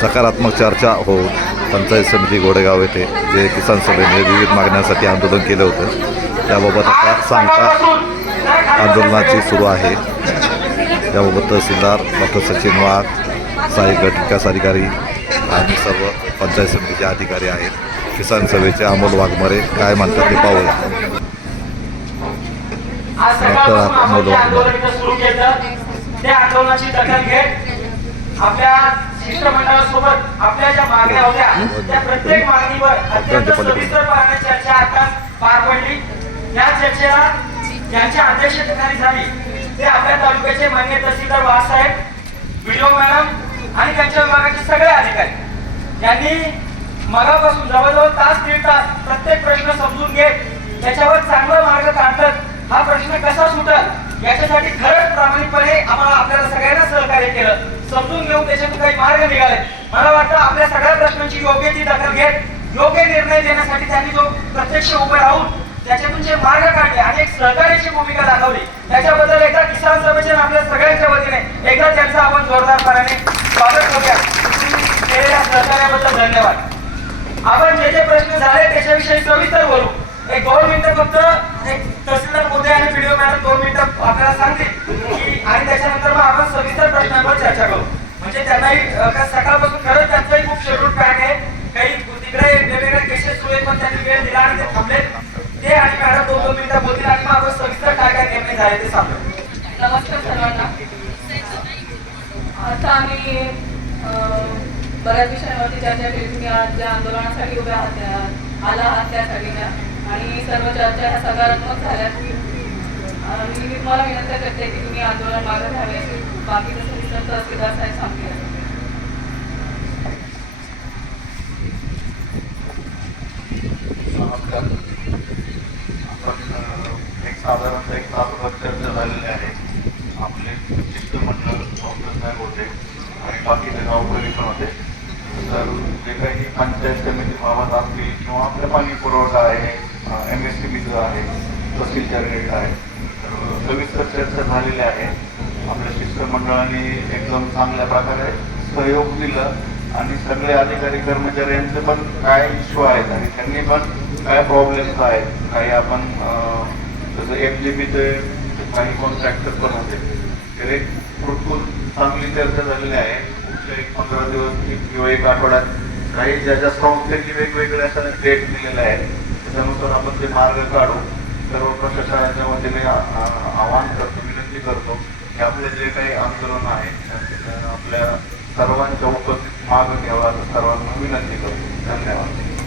सकारात्मक चर्चा होऊन पंचायत समिती गोडेगाव येथे जे किसान सभेने विविध मागण्यांसाठी आंदोलन केलं होतं त्याबाबत आता सांगता आंदोलनाची सुरू आहे। त्याबाबत तहसीलदार डॉक्टर सचिन वाघ, सहाय्यक गट विकास अधिकारी आणि सर्व पंचायत समितीचे अधिकारी आहेत। किसान सभेचे अमोल वाघमारे काय म्हणतात ते पाहूया। अमोल वाघमारे त्या आंदोलनाची दखल घेत आपल्या शिष्टमंडळासोबत आपल्या ज्या मागण्या होत्या त्या प्रत्येक मागणीवर अत्यंत सविस्तरपणे चर्चा आता पार पडली। या चर्चेला ज्यांच्या अध्यक्षतेखाली झाली ते आपल्या तालुक्याचे माननीय तहसीलदार वाघसाहेब, व्हिडिओ मॅडम आणि त्यांच्या विभागाचे सगळे अधिकारी यांनी मगापासून जवळजवळ तास दीड तास प्रत्येक प्रश्न समजून घेत त्याच्यावर चांगला मार्ग काढत हा प्रश्न कसा सुटेल याच्यासाठी खरंच प्रामाणिकपणे आम्हाला आपल्याला सगळ्यांना सहकार्य केलं, समजून घेऊन त्याच्यातून काही मार्ग निघाले। मला वाटतं आपल्या सगळ्या प्रश्नांची योग्य ती दखल घेत योग्य निर्णय देण्यासाठी त्यांनी जो प्रत्यक्ष उभे राहून त्याच्यातून जे मार्ग काढले आणि एक सहकार्याची भूमिका दाखवली त्याच्याबद्दल एकदा किसान सभेच्या आपल्या सगळ्यांच्या वतीने एकदा त्यांचं आपण जोरदारपणे स्वागत करूया। केलेल्या सहकार्याबद्दल धन्यवाद। आपण जे जे प्रश्न झाले त्याच्याविषयी सविस्तर बोलू। एक 2 मिनिटं फक्त एक तहसीलदार मोदी आणि व्हिडिओ मॅडम 2 मिनिटं आपल्याला सांगतील की आणि त्याच्यानंतर मग आपण सविस्तर प्रश्नांवर चर्चा करू। म्हणजे त्यांनाही सकाळपासून खरंच त्यांचंही खूप शेड्यूल पॅक आहे, काही तिकडे वेगवेगळ्या केसेस सुरू आहेत पण त्यांनी वेळ दिला आणि ते थांबले ते आणि मॅडम 2 मिनिटं बोलतील आणि मग आपण सविस्तर काय काय निर्णय झाले ते सांगू। नमस्कार सर्वांना। आता आम्ही बऱ्याच विषयांवरती चर्चा केली। तुम्ही आज ज्या आंदोलनासाठी उभे आला आहात त्यासाठी आणि सर्व चर्चा ह्या सकारात्मक झाल्या। मी तुम्हाला विनंती करते की तुम्ही आंदोलन मागे घ्यावे। बाकीचं सविस्तर तहसीलदार साहेब सांगतील। साधारणतः एक तासभर चर्चा झालेली आहे। आपले शिष्टमंडळ डॉक्टर साहेब होते आणि बाकीचे गावकरी पण होते। तर जे काही पंचायत समितीबाबत असतील किंवा आपल्या पाणी पुरवठा आहे, MSTBचं आहे, तहसीलच्या रेट आहे, तर सविस्तर चर्चा झालेली आहे। आपल्या शिष्टमंडळाने एकदम चांगल्या प्रकारे सहयोग दिला आणि सगळे अधिकारी कर्मचारी यांचे पण काय इश्यू आहेत आणि त्यांनी पण काय प्रॉब्लेम्स आहेत, काही आपण जसं FGBचे काही कॉन्ट्रॅक्टर पण होते तर एक फ्रुटफुल चांगली चर्चा झालेली आहे। पुढच्या 15 दिवस किंवा 1 आठवड्यात काही ज्या संस्थेची वेगवेगळे अशा डेट दिलेले आहेत त्याच्यानुसार आपण ते मार्ग काढू। सर्व प्रशासनाच्या वतीने आवाहन करतो, विनंती करतो की आपले जे काही आंदोलन आहे आपल्या सर्वांच्या उपस्थित मागं घ्यावा असं सर्वांना विनंती करतो। धन्यवाद।